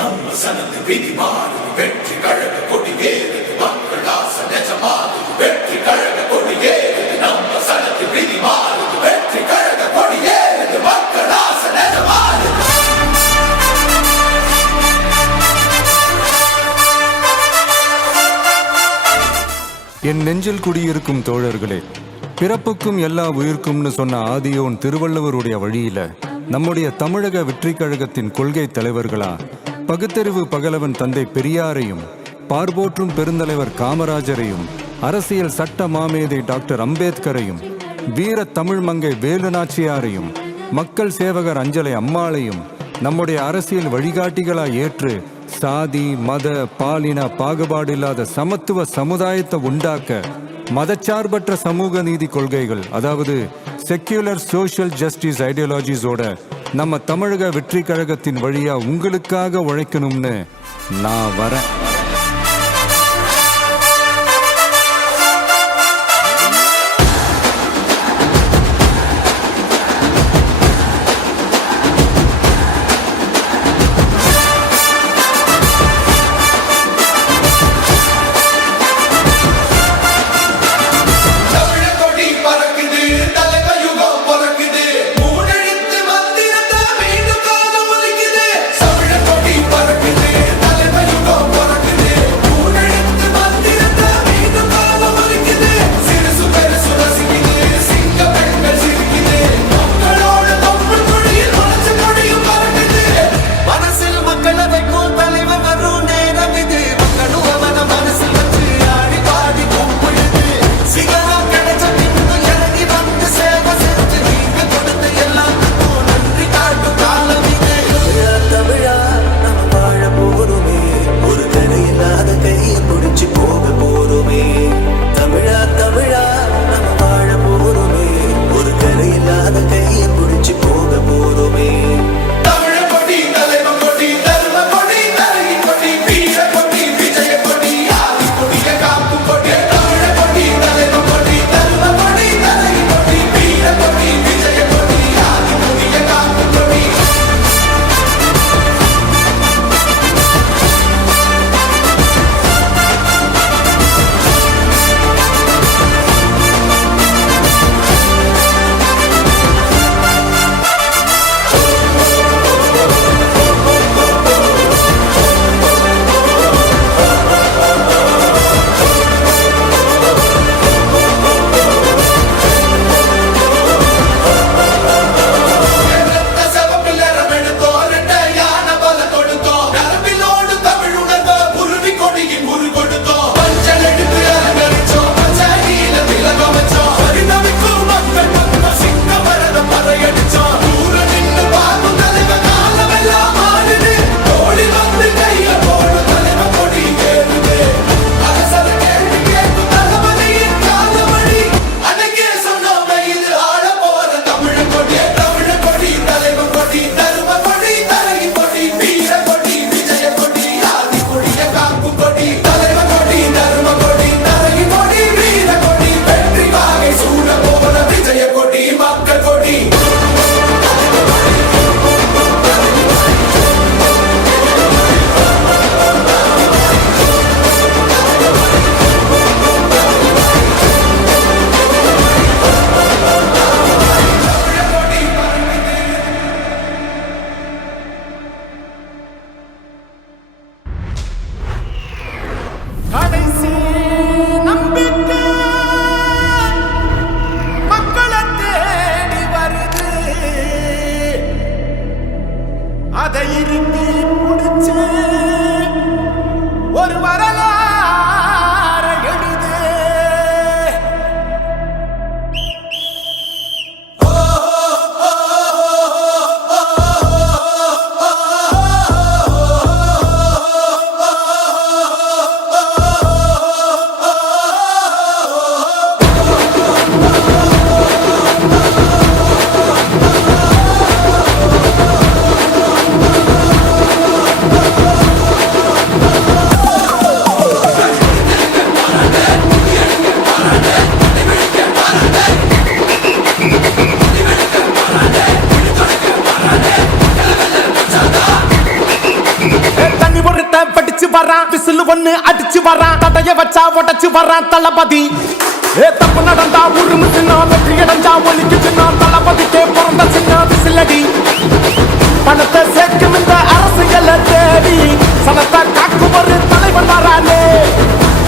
நம்ம சனத்து விதி மாறுது வெற்றி கழக கொடியேறுது மக்கள் ஆசை நிஜமாறுது வெற்றி கழக கொடியேறுது நம்ம சனத்து விதி மாறுது வெற்றி கழக கொடியேறுது மக்கள் ஆசை நிஜமாறுது. என் நெஞ்சில் குடியிருக்கும் தோழர்களே, பிறப்புக்கும் எல்லா உயிர்க்கும்னு சொன்ன ஆதியோன் திருவள்ளுவருடைய வழியில நம்முடைய தமிழக வெற்றி கழகத்தின் கொள்கை தலைவர்களா பகுத்தறிவு பகலவன் தந்தை பெரியாரையும், பார்போற்றும் பெருந்தலைவர் காமராஜரையும், அரசியல் சட்ட மாமேதை டாக்டர் அம்பேத்கரையும், வீர தமிழ் மங்கை வேலு நாச்சியாரையும், மக்கள் சேவகர் அஞ்சலை அம்மாளையும் நம்முடைய அரசியல் வழிகாட்டிகளா ஏற்று சாதி மத பாலின பாகுபாடு இல்லாத சமத்துவ சமுதாயத்தை உண்டாக்க மதச்சார்பற்ற சமூக நீதி கொள்கைகள், அதாவது செக்யூலர் சோஷியல் ஜஸ்டிஸ் ஐடியாலஜிஸோட நம்ம தமிழக வெற்றி கழகத்தின் வழியா உங்களுக்காக உழைக்கணும்னு நான் வரேன். வரான் விசில் ஒண்ணு அடிச்சு வரான் தடைய வச்சா உடச்சு வரான் தளபதி தப்பு நடந்தா உருமு சின்ன வெற்றி அடைஞ்சா ஒலிக்கு சின்ன தளபதிக்கே பிறந்த சின்ன விசிலடி பணத்தை சேர்க்கும் இந்த அரசியலை தேடி சனத்தை காக்கும் ஒரு தலைவன் வரானே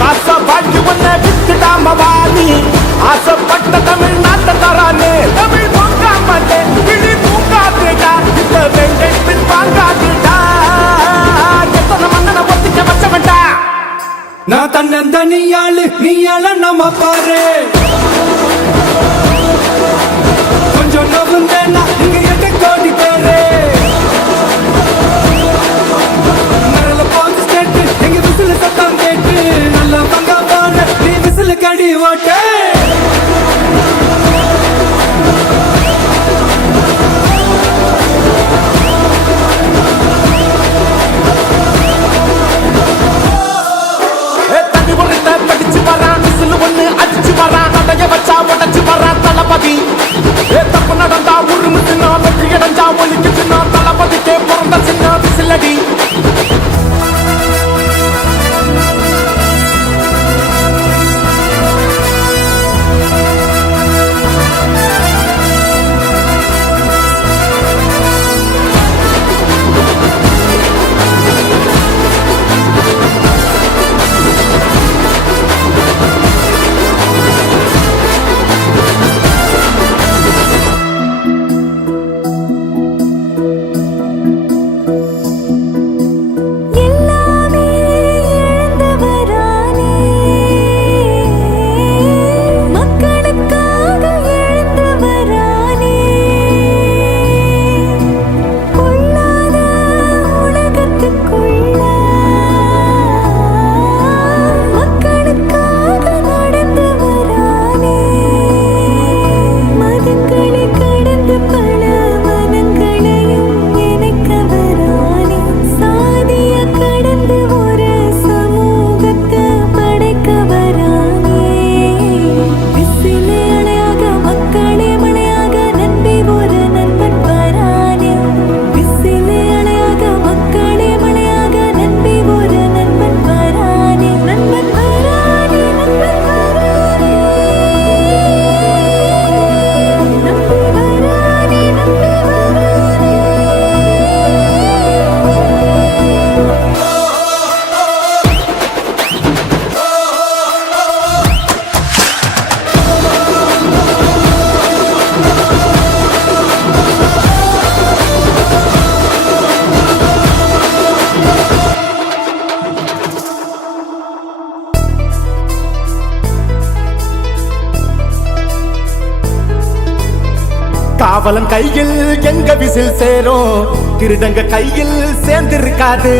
காச வாங்கி ஒன்ன வித்துடாம வாணி ஆசைப்பட்ட தமிழ்நாட்டை தரானே தமிழ் போக்காமட்டே கிளி பூங்காதுடா இந்த வெங்கை பின் வாங்காதுடா எத்தனை மன்னனை ஒத்திக்க வச்சவன்டா நான் தன்னந்தனியாளு நீயாள நம்ம பாரு கொஞ்சம் நோவுந்தேன்னா இங்க 8 கோடி பேரு நரல போந்து ஸ்டேட்டு எங்க விசில சத்தம் கேட்டு நல்ல பங்கா போன நீ விசில கடி ஓட்டு தப்பு நடந்தா உருமு சின்ன வெற்றி அடைஞ்சா ஒலிக்கு சின்ன தளபதிக்கே பிறந்த சின்ன விசிலடி காவலன் கையில் எங்க விசில் சேரும் திருடங்க கையில் சேர்ந்திருக்காது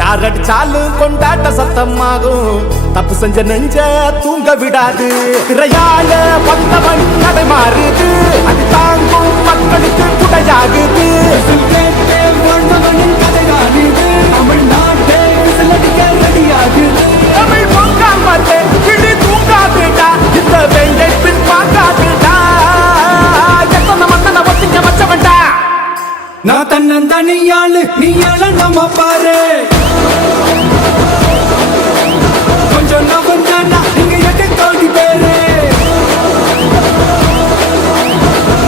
யார் அடிச்சாலும் கொண்டாட்ட சத்தமாகும் தப்பு செஞ்ச நெஞ்ச தூங்க விடாது திரையால வந்தவன் நடை மாறுது அது தாங்கும் மக்களுக்கு குடையாகுது தமிழ்நாட்டே விசிலடிக்க ரெடியாகுது தமிழ் பொங்காமட்டே கிளி தூங்காதுடா இந்த வெங்கை பின் பார்க்காதுடா எத்தனை மன்னனை ஒத்திக்க வச்சவன்டா நான் தன்னந்தனியாளு நீயாள நம்ம பாரு கொஞ்சம் நோவுந்தேன்னா இங்க 8 கோடி பேரு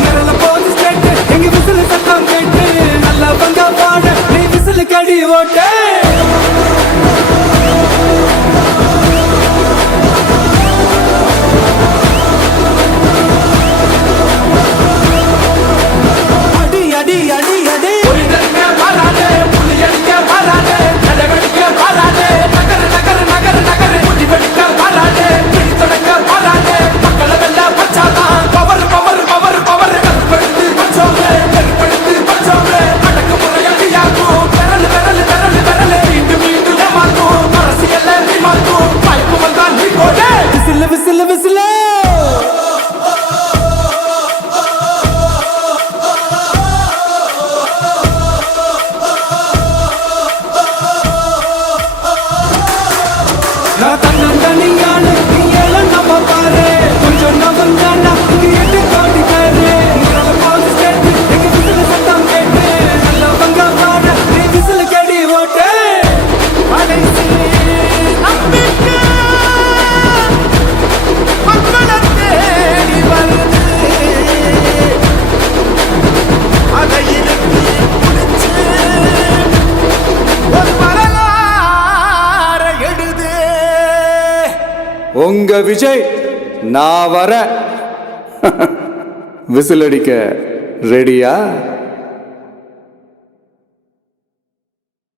நரல போந்து ஸ்டேட்டு எங்க விசில சத்தம் கேட்டு நல்ல பங்கா பாட நீ விசில கடி ஓட்டு விரல் விரல் விரல் விரல் உங்க விஜய் நான் வர விசில் அடிக்க ரெடியா?